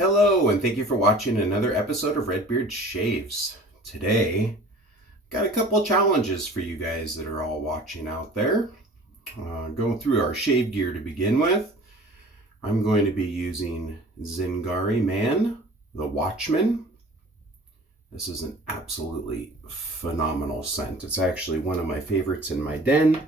Hello, and thank you for watching another episode of Redbeard Shaves. Today, got a couple challenges for you guys that are all watching out there. Going through our shave gear to begin with, I'm going to be using Zingari Man, the Watchman. This is an absolutely phenomenal scent. It's actually one of my favorites in my den.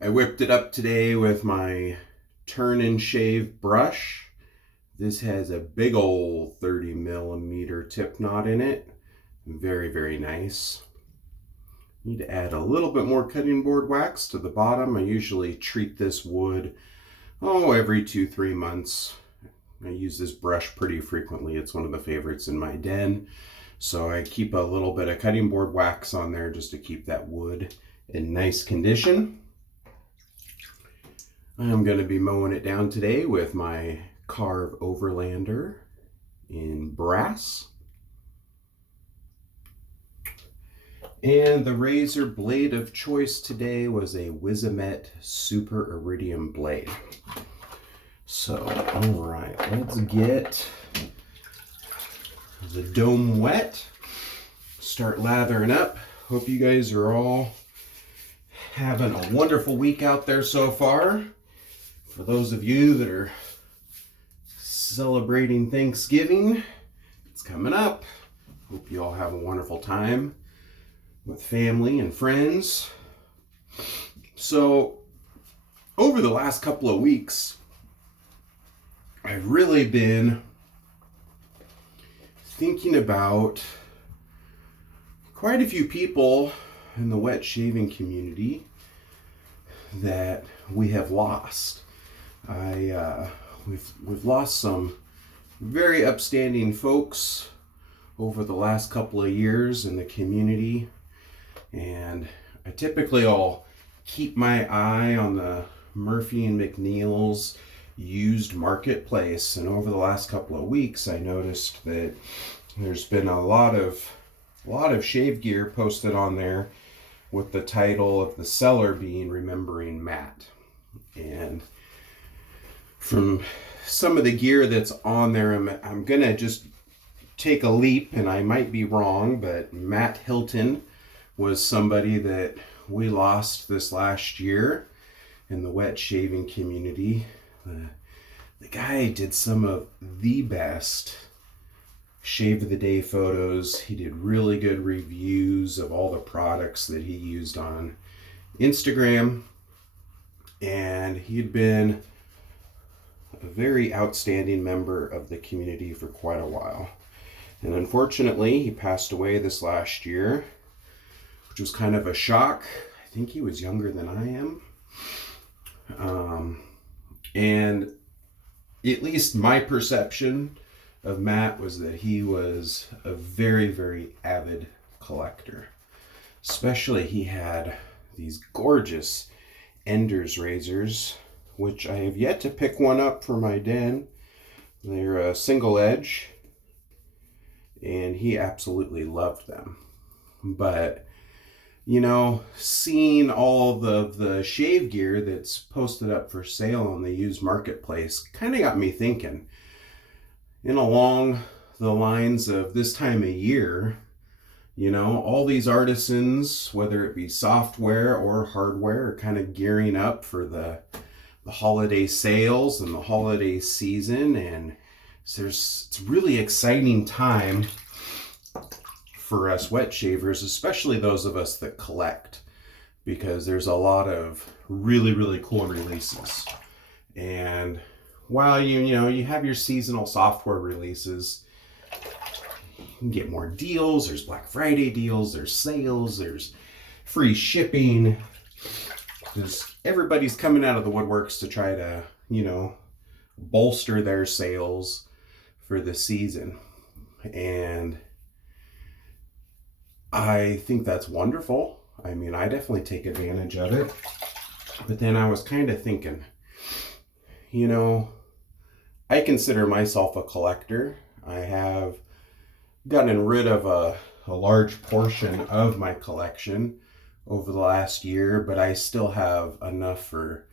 I whipped it up today with my turn and shave brush. This has a big old 30 millimeter tip knot in it. Very, very nice. Need to add a little bit more cutting board wax to the bottom. I usually treat this wood, every 2-3 months. I use this brush pretty frequently. It's one of the favorites in my den. So I keep a little bit of cutting board wax on there just to keep that wood in nice condition. I'm going to be mowing it down today with my Karve Overlander in brass. And the razor blade of choice today was a Wizamet Super Iridium blade. So, all right, let's get the dome wet. Start lathering up. Hope you guys are all having a wonderful week out there so far. For those of you that are celebrating Thanksgiving, it's coming up. Hope you all have a wonderful time with family and friends. So, over the last couple of weeks, I've really been thinking about quite a few people in the wet shaving community that we have lost. We've lost some very upstanding folks over the last couple of years in the community, and I typically all keep my eye on the Murphy and McNeil's used marketplace, and over the last couple of weeks I noticed that there's been a lot of shave gear posted on there with the title of the seller being Remembering Matt. And from some of the gear that's on there, I'm gonna just take a leap, and I might be wrong, but Matt Hilton was somebody that we lost this last year in the wet shaving community. The guy did some of the best shave of the day photos. He did really good reviews of all the products that he used on Instagram, and he'd been a very outstanding member of the community for quite a while. And unfortunately, he passed away this last year, which was kind of a shock. I think he was younger than I am. And at least my perception of Matt was that he was a very, very avid collector. Especially he had these gorgeous Ender's razors, which I have yet to pick one up for my den. They're a single edge, and he absolutely loved them. But, seeing all the shave gear that's posted up for sale on the used marketplace kind of got me thinking. And along the lines of this time of year, all these artisans, whether it be software or hardware, are kind of gearing up for the holiday sales and the holiday season, and it's a really exciting time for us wet shavers, especially those of us that collect, because there's a lot of really, really cool releases. And while you have your seasonal software releases, you can get more deals. There's Black Friday deals, there's sales, there's free shipping. Everybody's coming out of the woodworks to try to, bolster their sales for the season. And I think that's wonderful. I mean, I definitely take advantage of it. But then I was kind of thinking, I consider myself a collector. I have gotten rid of a large portion of my collection over the last year, but I still have enough for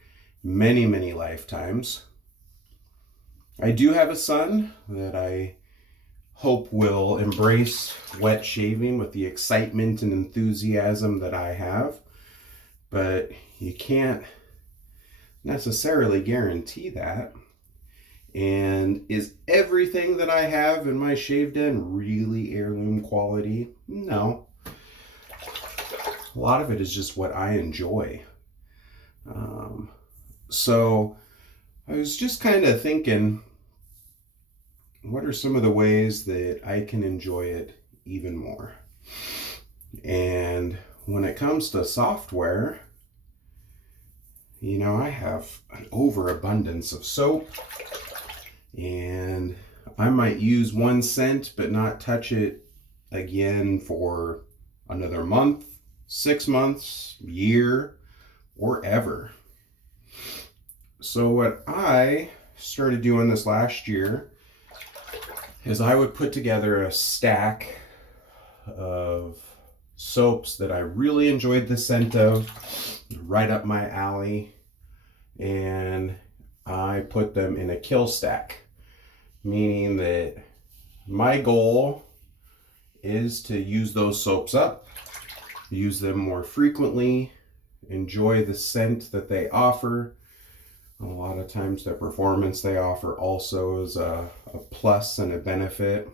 many, many lifetimes. I do have a son that I hope will embrace wet shaving with the excitement and enthusiasm that I have, but you can't necessarily guarantee that. And is everything that I have in my shave den really heirloom quality? No. A lot of it is just what I enjoy. So I was just kind of thinking, what are some of the ways that I can enjoy it even more? And when it comes to software, I have an overabundance of soap, and I might use one scent but not touch it again for another month, 6 months, year, or ever. So what I started doing this last year is I would put together a stack of soaps that I really enjoyed the scent of, right up my alley, and I put them in a kill stack, meaning that my goal is to use those soaps up, use them more frequently, enjoy the scent that they offer. A lot of times the performance they offer also is a plus and a benefit.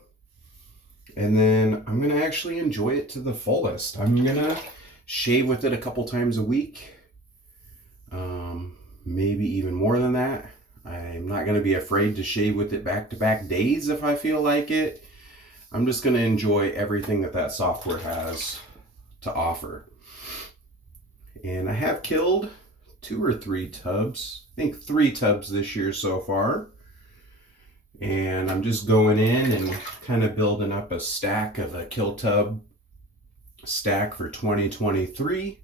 And then I'm going to actually enjoy it to the fullest. I'm going to shave with it a couple times a week. Maybe even more than that. I'm not going to be afraid to shave with it back-to-back days if I feel like it. I'm just going to enjoy everything that software has to offer. And I have killed 2 or 3 tubs. I think 3 tubs this year so far. And I'm just going in and kind of building up a stack of a kill tub stack for 2023.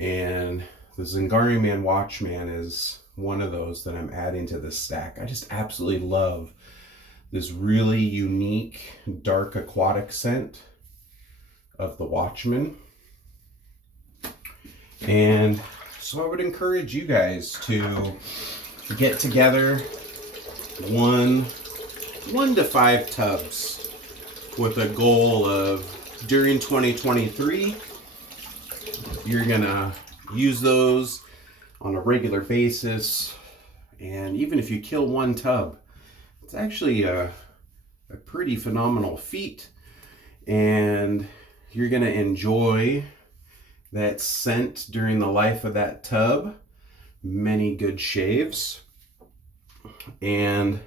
And the Zingari Watchman is one of those that I'm adding to this stack. I just absolutely love this really unique dark aquatic scent of the Watchman. And so I would encourage you guys to get together 1 to 5 tubs with a goal of, during 2023, you're gonna use those on a regular basis. And even if you kill 1 tub, it's actually a pretty phenomenal feat, and you're gonna enjoy that scent during the life of that tub, many good shaves, and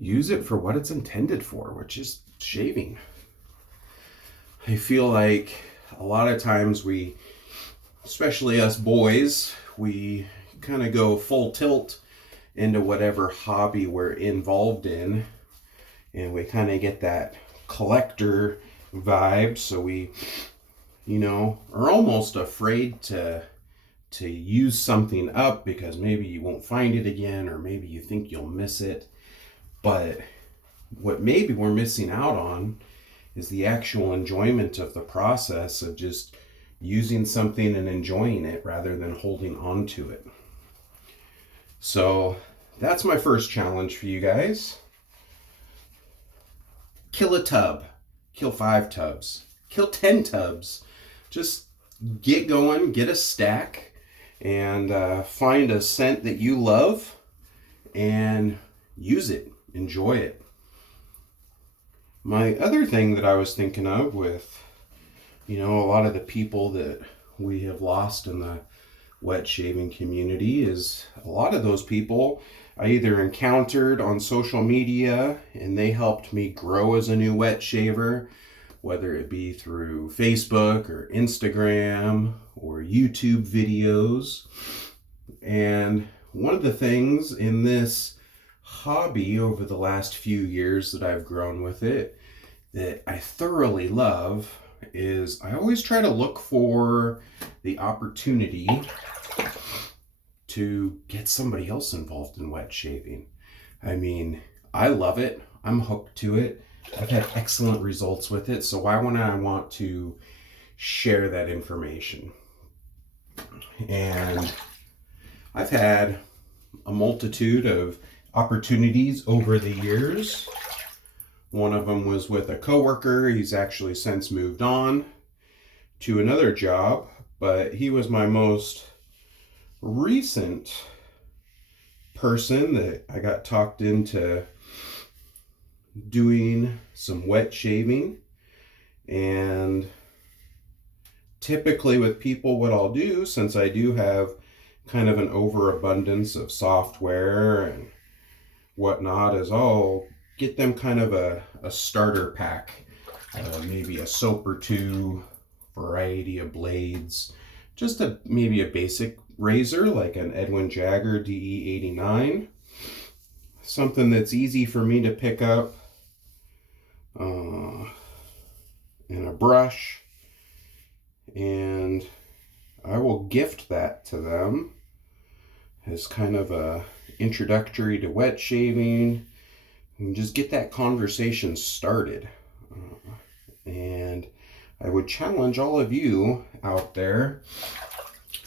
use it for what it's intended for, which is shaving. I feel like a lot of times we, especially us boys, we kind of go full tilt into whatever hobby we're involved in, and we kind of get that collector vibe, so we are almost afraid to use something up because maybe you won't find it again, or maybe you think you'll miss it. But what maybe we're missing out on is the actual enjoyment of the process of just using something and enjoying it rather than holding on to it. So that's my first challenge for you guys. Kill a tub, kill 5 tubs, kill 10 tubs. Just get going, get a stack, and find a scent that you love and use it, enjoy it. My other thing that I was thinking of with, a lot of the people that we have lost in the wet shaving community is a lot of those people I either encountered on social media and they helped me grow as a new wet shaver, whether it be through Facebook or Instagram or YouTube videos. And one of the things in this hobby over the last few years that I've grown with it that I thoroughly love is I always try to look for the opportunity to get somebody else involved in wet shaving. I mean, I love it. I'm hooked to it. I've had excellent results with it, so why would I want to share that information? And I've had a multitude of opportunities over the years. One of them was with a coworker. He's actually since moved on to another job, but he was my most recent person that I got talked into doing some wet shaving. And typically with people, what I'll do, since I do have kind of an overabundance of software and whatnot, is I'll get them kind of a starter pack, maybe a soap or two, variety of blades, just maybe a basic razor like an Edwin Jagger DE89, something that's easy for me to pick up, and a brush, and I will gift that to them as kind of a introductory to wet shaving and just get that conversation started. And I would challenge all of you out there,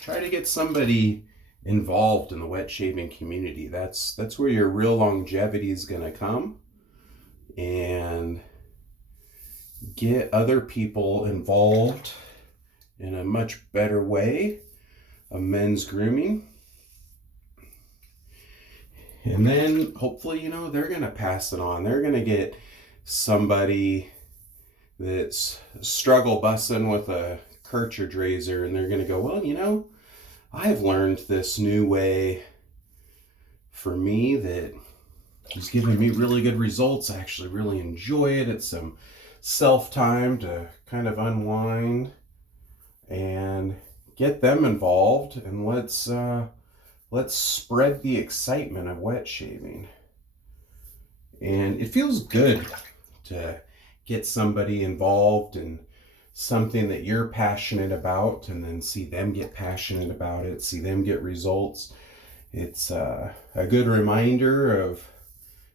try to get somebody involved in the wet shaving community. That's where your real longevity is going to come. And get other people involved in a much better way of men's grooming. And then hopefully, they're going to pass it on. They're going to get somebody that's struggle bussing with a cartridge razor, and they're going to go, well, I've learned this new way for me that is giving me really good results. I actually really enjoy it. It's some self-time to kind of unwind and get them involved, and let's spread the excitement of wet shaving. And it feels good to get somebody involved in something that you're passionate about, and then see them get passionate about it, see them get results. It's a good reminder of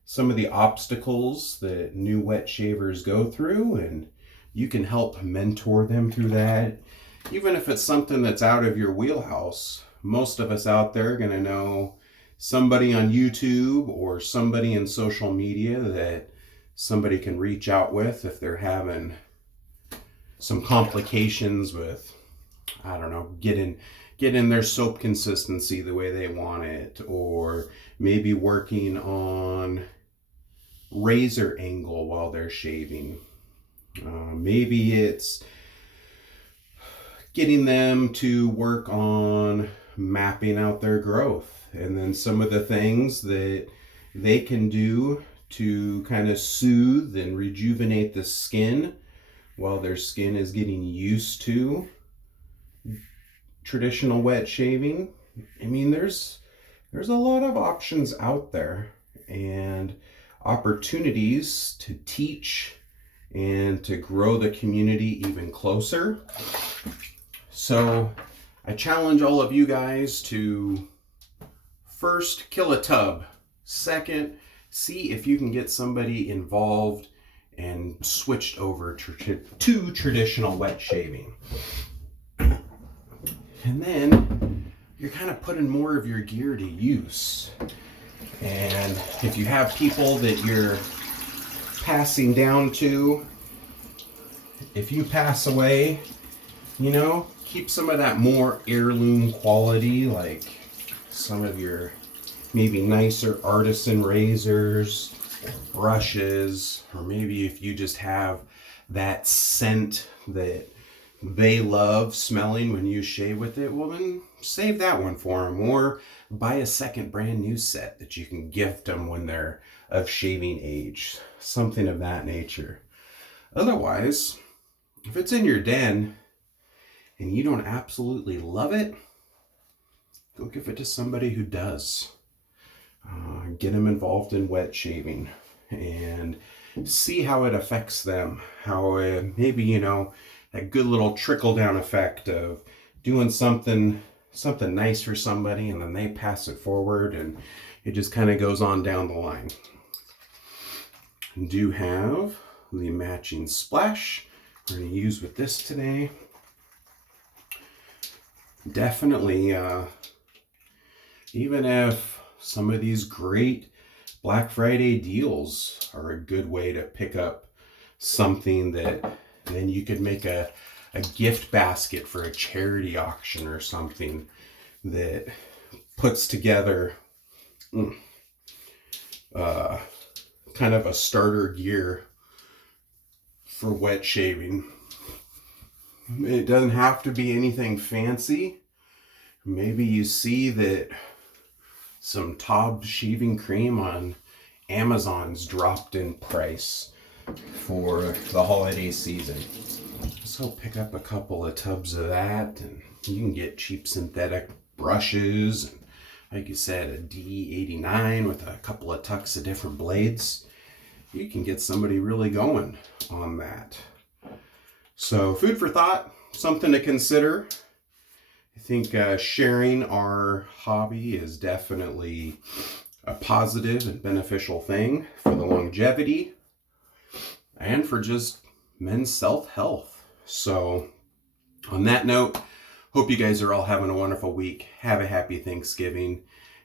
some of the obstacles that new wet shavers go through, and you can help mentor them through that. Even if it's something that's out of your wheelhouse, most of us out there are going to know somebody on YouTube or somebody in social media that somebody can reach out with if they're having some complications with, getting their soap consistency the way they want it, or maybe working on razor angle while they're shaving. Maybe it's getting them to work on mapping out their growth, and then some of the things that they can do to kind of soothe and rejuvenate the skin while their skin is getting used to traditional wet shaving. There's a lot of options out there and opportunities to teach and to grow the community even closer. So I challenge all of you guys to first kill a tub. Second, see if you can get somebody involved and switched over to traditional wet shaving. And then you're kind of putting more of your gear to use. And if you have people that you're passing down to, if you pass away, keep some of that more heirloom quality, like some of your maybe nicer artisan razors or brushes, or maybe if you just have that scent that they love smelling when you shave with it, well then save that one for them, or buy a second brand new set that you can gift them when they're of shaving age, something of that nature. Otherwise, if it's in your den and you don't absolutely love it, go give it to somebody who does. Get them involved in wet shaving and see how it affects them. How maybe, that good little trickle down effect of doing something nice for somebody, and then they pass it forward, and it just kind of goes on down the line. Do have the matching splash we're going to use with this today. Definitely, even if some of these great Black Friday deals are a good way to pick up something that, and then you could make a gift basket for a charity auction or something that puts together kind of a starter gear for wet shaving. It doesn't have to be anything fancy. Maybe you see that some Taub shaving cream on Amazon's dropped in price for the holiday season. So pick up a couple of tubs of that, and you can get cheap synthetic brushes, and like you said, a D89 with a couple of tucks of different blades. You can get somebody really going on that. So food for thought, something to consider. I think sharing our hobby is definitely a positive and beneficial thing for the longevity and for just men's self-health. So on that note, hope you guys are all having a wonderful week. Have a happy Thanksgiving.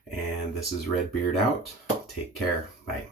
And this is Redbeard out. Take care. Bye.